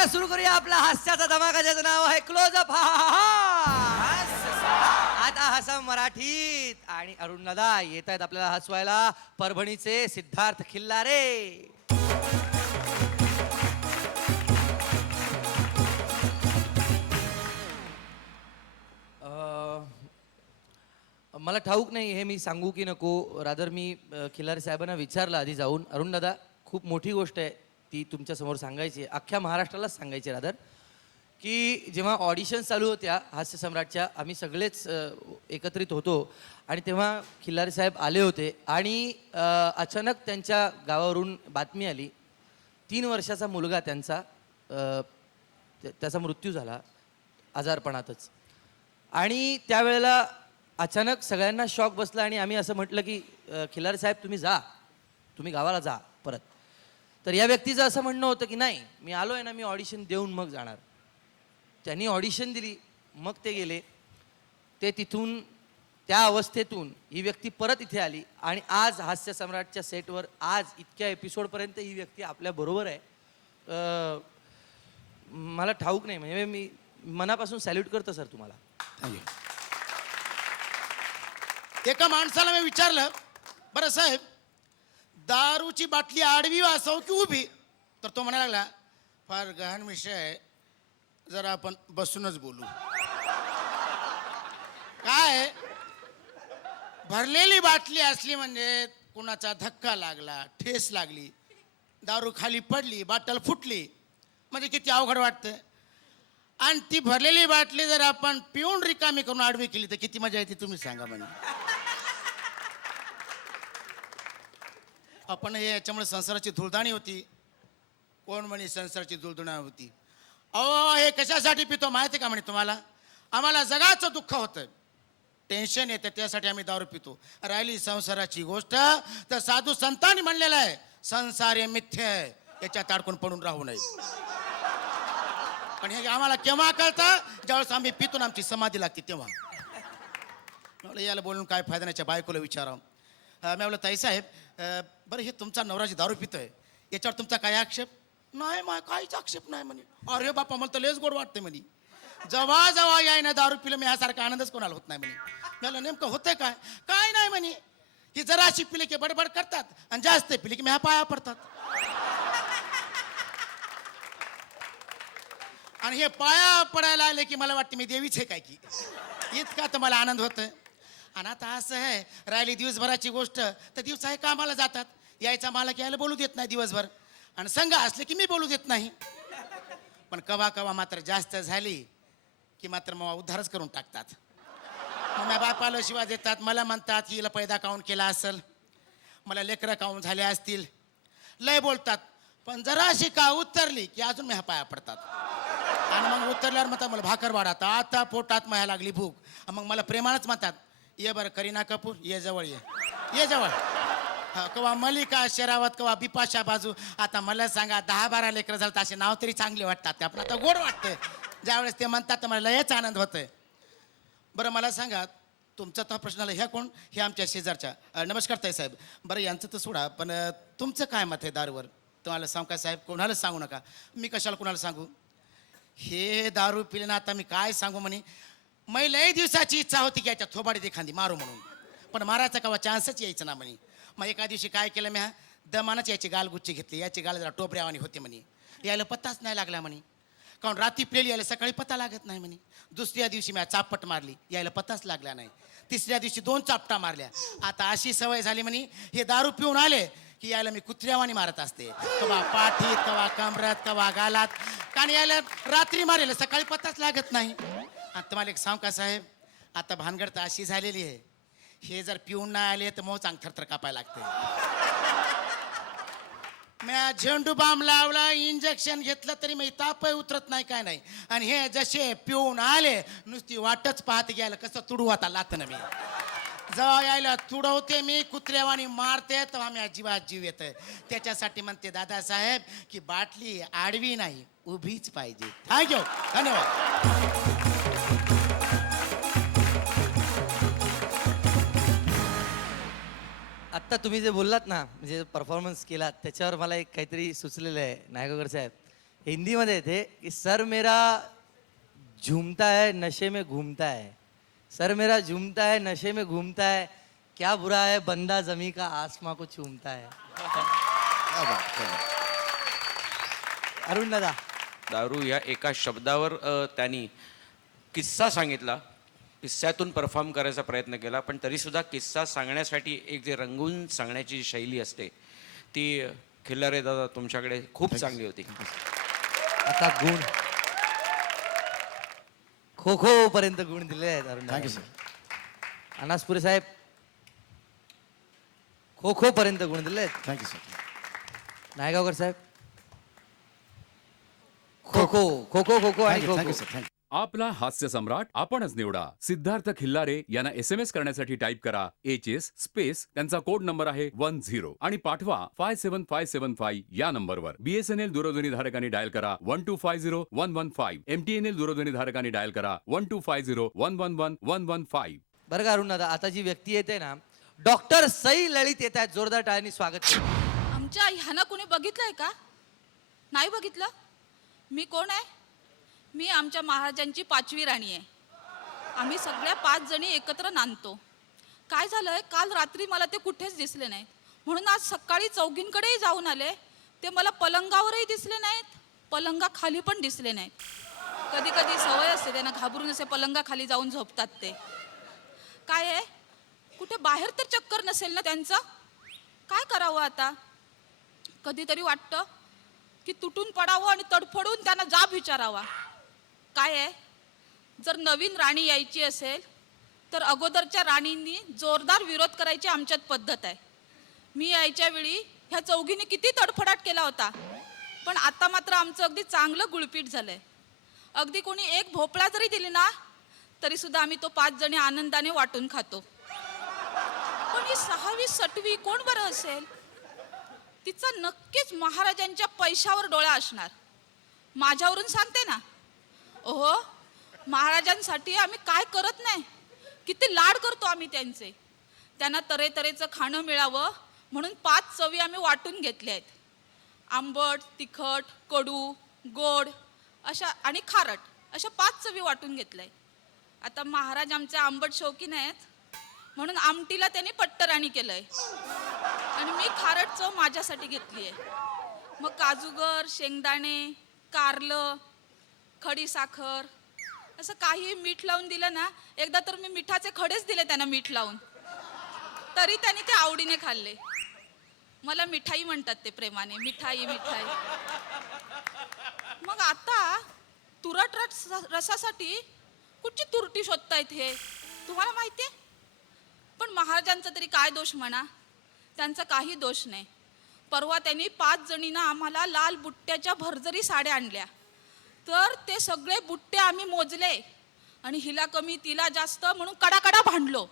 चला सुरू करूया आपला हास्याचा धमाका, ज्याचं नाव आहे क्लोजअप. आता हसा मराठीत. आणि अरुण दादा येत आहेत आपल्याला हसवायला परभणीचे सिद्धार्थ खिल्लारे. मला ठाऊक नाही हे मी सांगू की नको. रादर मी खिल्लारे साहेबांना विचारलं आधी जाऊन, अरुण दादा खूप मोठी गोष्ट आहे ती तुमच्यासमोर सांगायची, अख्ख्या महाराष्ट्रालाच सांगायची रादर, की जेव्हा ऑडिशन्स चालू होत्या हास्य सम्राटच्या, आम्ही सगळेच एकत्रित होतो आणि तेव्हा खिल्लारे साहेब आले होते आणि अचानक त्यांच्या गावावरून बातमी आली, 3 वर्षाचा मुलगा त्यांचा त्याचा मृत्यू झाला आजारपणातच. आणि त्यावेळेला अचानक सगळ्यांना शॉक बसला आणि आम्ही असं म्हटलं की खिल्लारे साहेब तुम्ही गावाला जा परत. तर या व्यक्तीचं असं म्हणणं होतं की नाही, मी आलो आहे ना, मी ऑडिशन देऊन मग जाणार. त्यांनी ऑडिशन दिली, मग ते गेले. ते तिथून त्या अवस्थेतून ही व्यक्ती परत इथे आली आणि आज हास्य सम्राटच्या सेटवर आज इतक्या एपिसोडपर्यंत ही व्यक्ती आपल्याबरोबर आहे. मला ठाऊक नाही, म्हणजे मी मनापासून सॅल्यूट करतो सर तुम्हाला. एका माणसाला मी विचारलं, बरं साहेब दारूची बाटली आडवी असाव की उभी? तर तो म्हणायला लागला, फार गहन विषय आहे, जरा आपण बसूनच बोलू. काय भरलेली बाटली असली म्हणजे कुणाचा धक्का लागला, ठेस लागली, दारू खाली पडली, बाटल फुटली, म्हणजे किती अवघड वाटतं. आणि ती भरलेली बाटली जर आपण पिऊन रिकामी करून आडवी केली तर किती मजा येते तुम्ही सांगा. म्हणजे आपण हे याच्यामुळे संसाराची धुळदाणी होती. कोण म्हणे संसाराची धुळधुणा होती? अहो हे कशासाठी पितो माहिती का म्हणे तुम्हाला? आम्हाला जगाचं दुःख होतं, टेन्शन येतं, त्यासाठी आम्ही दारू पितो. राहिली संसाराची गोष्ट तर साधू संतांनी म्हणलेलं आहे, संसार हे मिथ्य आहे, याच्यात अडकून पडून राहू नये. पण हे आम्हाला केव्हा कळतं? ज्यावेळेस आम्ही पितून आमची समाधी लागते तेव्हा. मला याला बोलून काय फायदा नाही, बायकोला विचारावं. मी बोललो, ताईसाहेब बरं हे तुमचा नवराची दारू पितोय, याच्यावर तुमचा काय आक्षेप? नाही मा काहीच आक्षेप नाही म्हणे. अरे बापा मला तर लेच गोड वाटते म्हणे. जेव्हा जेव्हा याय ना दारू पिलं मी ह्यासारखा आनंदच कोणाला होत नाही म्हणे. मला नेमकं होतंय काय? काय नाही म्हणे, की जराशी पिली की बडबड करतात आणि जास्त पिली की मी ह्या पाया पडतात. आणि हे पाया पडायला आले की मला वाटते मी देवीच आहे काय की, इतका तर मला आनंद होतोय. आणि आता असं आहे, राहिली दिवसभराची गोष्ट तर दिवस आहे कामाला जातात, यायचा मला की यायला बोलू देत नाही दिवसभर, आणि संघ असले की मी बोलू देत नाही. पण कवा कवा मात्र जास्त झाली की मात्र मग उद्धारच करून टाकतात. मग माझ्या बापाला शिवा देतात, मला म्हणतात हिला पैदा काऊन केला असेल, मला लेकरं काऊन झाले असतील, लय बोलतात. पण जराशी का उतरली की अजून मी पाया पडतात. आणि मग उतरल्यावर म्हणतात मला भाकर वाढात, आता पोटात माया लागली भूक. मग मला प्रेमानच म्हणतात, ये बरं करीना कपूर, ये जवळ, ये जवळ. हा कवा मलिका शेरावत, कवा बिपाशा बाजू. आता मला सांगा 10-12 लेकरं झालं तर असे नाव तरी चांगले वाटतात ते, आपण आता गोड वाटतं ज्यावेळेस ते म्हणतात तर मला लयच आनंद होतोय. बरं मला सांगा, तुमचा तर प्रश्न आला, ह्या कोण? हे आमच्या शेजारच्या. नमस्कार ताई साहेब. बरं यांचं तर सोडा, पण तुमचं काय मत आहे दारूवर? तुम्हाला सांगू का साहेब? कोणालाच सांगू नका. मी कशाला कोणाला सांगू? हे दारू पिले ना, आता मी काय सांगू म्हणे, मै लय दिवसाची इच्छा होती की याच्या थोबाडीत एखादी मारू म्हणून, पण मारायचा कवा चान्सच यायचं ना म्हणे. मग एका दिवशी काय केलं मी, दमानच याची गालगुच्ची घेतली. याची गाल जरा टोपऱ्यावानी होते म्हणे, यायला पत्ताच नाही लागला म्हणे. कारण रात्री प्लेली यायला सकाळी पत्ता लागत नाही म्हणे. दुसऱ्या दिवशी मी चापट मारली, यायला पत्ताच लागला नाही. तिसऱ्या दिवशी 2 चापटा मारल्या. आता अशी सवय झाली म्हणे, हे दारू पिऊन आले की यायला मी कुत्र्यावानी मारत असते, कवा पाठीत, कवा कमरात, कवा गालात. कारण यायला रात्री मारेल, सकाळी पत्ताच लागत नाही. आणि तुम्हाला एक सांग का साहेब, आता भानगड तर अशी झालेली आहे, हे जर पिऊन नाही आले तर मग चांग थरथर कापायला लागते. मी झेंडू बाम लावला, इंजेक्शन घेतलं तरी मी तापही उतरत नाही, काय नाही. आणि हे जसे पिऊन आले नुसती वाटच पाहत घ्यायला कसं तुडू आता लातन मी. जेव्हा यायला तुडवते मी, कुत्र्यावानी मारते, तेव्हा मी अजिबात जीव येतोय. त्याच्यासाठी म्हणते दादासाहेब की बाटली आडवी नाही उभीच पाहिजे. थँक्यू, धन्यवाद. आत्ता तुम्ही जे बोललात ना, म्हणजे परफॉर्मन्स केलात, त्याच्यावर मला एक काहीतरी सुचलेलं आहे नायगावकर साहेब, हिंदीमध्ये येते की सर मेरा झूमता है नशे में घूमता है, सर मेरा झूमता है नशे में घूमता है, क्या बुरा है बंदा जमी का आसमां को चूमता है. अरुण दादा, दारू या एका शब्दावर त्यांनी किस्सा सांगितला, किस्स्यातून परफॉर्म करायचा प्रयत्न केला, पण तरीसुद्धा किस्सा सांगण्यासाठी एक जे रंगून सांगण्याची जी शैली असते ती खिल्लारे दादा तुमच्याकडे खूप चांगली होती. आता गुण खो खो पर्यंत गुण दिले आहेत अरुण थँक्यू दादा. सर. अनासपुरे साहेब खो खो पर्यंत गुण दिले आहेत. Thank you sir. नायगावकर साहेब खो खो खो खो खो खो आणि खो थँक्यू खो. सर. थँक्यू. आपला हास्य सम्राट आपणच निवडा. सिद्धार्थ खिल्लारे यांना SMS करण्यासाठी टाईप करा HS स्पेस त्यांचा कोड नंबर आहे 10 आणि पाठवा 57575 या नंबरवर. BSNL दूरध्वनी धारकांनी डायल करा 1250115. MTNL दूरध्वनी धारकांनी डायल करा 1250111 बरं का अरुण दादा, आता जी व्यक्ती येते ना, डॉक्टर सई ललित येत आहेत, जोरदार टाळ्यांनी स्वागत करू. आमच्या ह्यांना कोणी बघितलंय का? नाही बघितलं. मी कोण आहे? मी आमच्या महाराजांची 5वी राणी आहे. आम्ही सगळ्या 5 जणी एकत्र नांदतो. काय झालंय, काल रात्री मला ते कुठेच दिसले नाहीत, म्हणून आज सकाळी चौघींकडेही जाऊन आले. ते मला पलंगावरही दिसले नाहीत, पलंगाखाली पण दिसले नाहीत. कधी कधी सवय असते त्यांना, घाबरून असे पलंगाखाली जाऊन झोपतात ते. काय आहे, कुठे बाहेर तर चक्कर नसेल ना त्यांचं? काय करावं आता? कधीतरी वाटतं की तुटून पडावं आणि तडफडून त्यांना जाब विचारावा. काय आहे, जर नवीन राणी यायची असेल तर अगोदरच्या राणींनी जोरदार विरोध करायची आमच्यात पद्धत आहे. मी यायच्या वेळी ह्या चौघींनी किती तडफडाट केला होता, पण आता मात्र आमचं अगदी चांगलं गुळपीट झालंय. अगदी कोणी एक भोपळा जरी दिली ना तरी सुद्धा आम्ही तो 5 जणी आनंदाने वाटून खातो. पण ही 6वी 7वी कोण बरं असेल? तिचा नक्कीच महाराजांच्या पैशावर डोळा असणार. माझ्यावरून सांगते ना. ओहो, महाराजांसाठी आम्ही काय करत नाही, किती लाड करतो आम्ही त्यांचे. त्यांना तऱ्हेतऱ्हेचं खाणं मिळावं म्हणून 5 चवी आम्ही वाटून घेतल्या आहेत. आंबट, तिखट, कडू, गोड अशा आणि खारट अशा 5 चवी वाटून घेतल्या आहेत. आता महाराज आमचे आंबट शौकीन आहेत, म्हणून आमटीला त्यांनी पट्टराणी केलंय आणि मी खारट चव माझ्यासाठी घेतली आहे. मग काजूगर, शेंगदाणे, कारलं, खडी साखर असं काही मीठ लावून दिलं ना. एकदा तर मी मिठाचे खडेच दिले त्यांना मीठ लावून, तरी त्यांनी ते आवडीने खाल्ले. मला मिठाई म्हणतात ते प्रेमाने, मिठाई मिठाई. मग आता तुरट रसासाठी कुठची तुरटी शोधतायत हे तुम्हाला माहितीये? पण महाराजांचा तरी काय दोष म्हणा, त्यांचा काही दोष नाही. परवा त्यांनी 5 जणींना आम्हाला लाल बुट्ट्याच्या भरजरी साड्या आणल्या, तर ते सगळे बुट्टे आम्ही मोजले आणि हिला कमी तिला जास्त म्हणून कडाकडा भांडलो.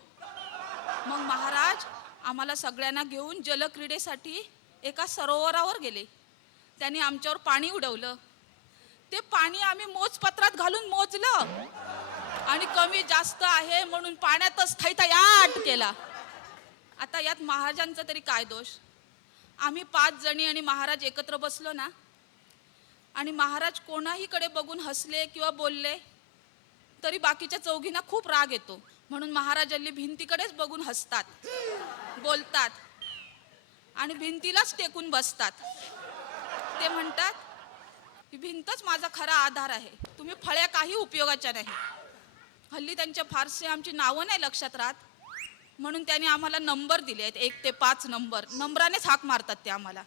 मग महाराज आम्हाला सगळ्यांना घेऊन जलक्रीडेसाठी एका सरोवरावर गेले. त्यांनी आमच्यावर पाणी उडवलं. ते पाणी आम्ही मोजपत्रात घालून मोजलं आणि कमी जास्त आहे म्हणून पाण्यातच थैथयाट केला. आता यात महाराजांचा तरी काय दोष? आम्ही 5 जणी आणि महाराज एकत्र बसलो ना, आणि महाराज कोणाहीकडे बघून हसले किंवा बोलले तरी बाकीच्या चौघींना खूप राग येतो. म्हणून महाराज हल्ली भिंतीकडेच बघून हसतात, बोलतात आणि भिंतीलाच टेकून बसतात. ते म्हणतात ही भिंतच माझा खरा आधार आहे, तुम्ही फळ्या काही उपयोगाच्या नाही. हल्ली त्यांच्या फारसे आमची नावं नाही लक्षात राहत, म्हणून त्यांनी आम्हाला नंबर दिले आहेत, 1 ते 5 नंबर. नंबरानेच हाक मारतात ते आम्हाला.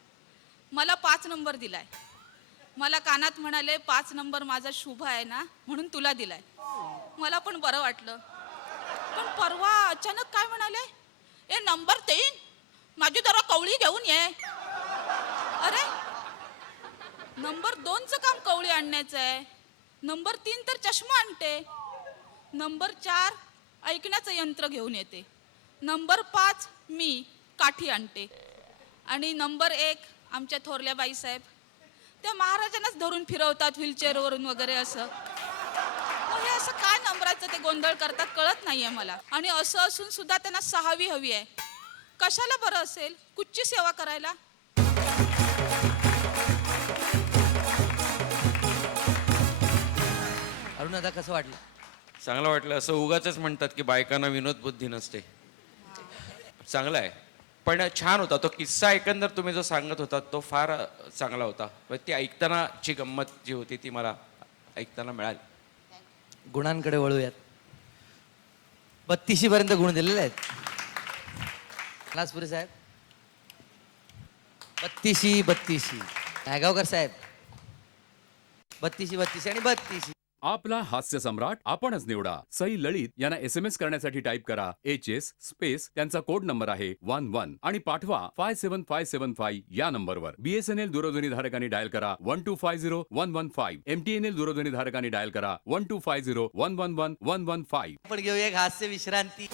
मला 5 नंबर दिलाय. मला कानात म्हणाले 5 नंबर माझा शुभ आहे ना, म्हणून तुला दिलाय. मला पण बरं वाटलं. पण परवा अचानक काय म्हणाले, ए नंबर 3 माझी जरा कवळी घेऊन ये. अरे नंबर 2चं काम कवळी आणण्याचं आहे, नंबर 3 तर चष्मा आणते, नंबर 4 ऐकण्याचं यंत्र घेऊन येते, नंबर 5 मी काठी आणते आणि नंबर 1 आमच्या थोरल्या बाईसाहेब त्या महाराजांनाच धरून फिरवतात व्हीलचेअरवरून वगैरे असं. हे असं काय नंबराचं ते गोंधळ करतात कळत नाहीये मला. आणि असं असून सुद्धा त्यांना 6वी हवी आहे. कशाला बरं असेल कुठची सेवा करायला? अरुणदा कसं वाटलं? चांगलं वाटलं. असं उगाचच म्हणतात की बायकांना विनोद बुद्धी नसते. चांगलं आहे. पण छान होता तो किस्सा. एकंदर तुम्ही जो सांगत होता तो फार चांगला होता. पण ती ऐकतानाची गंमत जी होती ती मला ऐकताना मिळाली. गुणांकडे वळूयात. 32 पर्यंत गुण दिलेले आहेत. लासपुरे साहेब 32 नायगावकर साहेब 32 आणि 32. आपला हास्य सम्राट आपणच निवडा. सई ललित यांना SMS करण्यासाठी टाईप करा HS स्पेस त्यांचा कोड नंबर आहे 11 आणि पाठवा 57575 या नंबरवर. BSNL दूरध्वनी धारकांनी डायल करा 1250115. MTNL दूरध्वनी धारकांनी डायल करा 1250111 115. आपण घेऊया एक हास्य विश्रांती.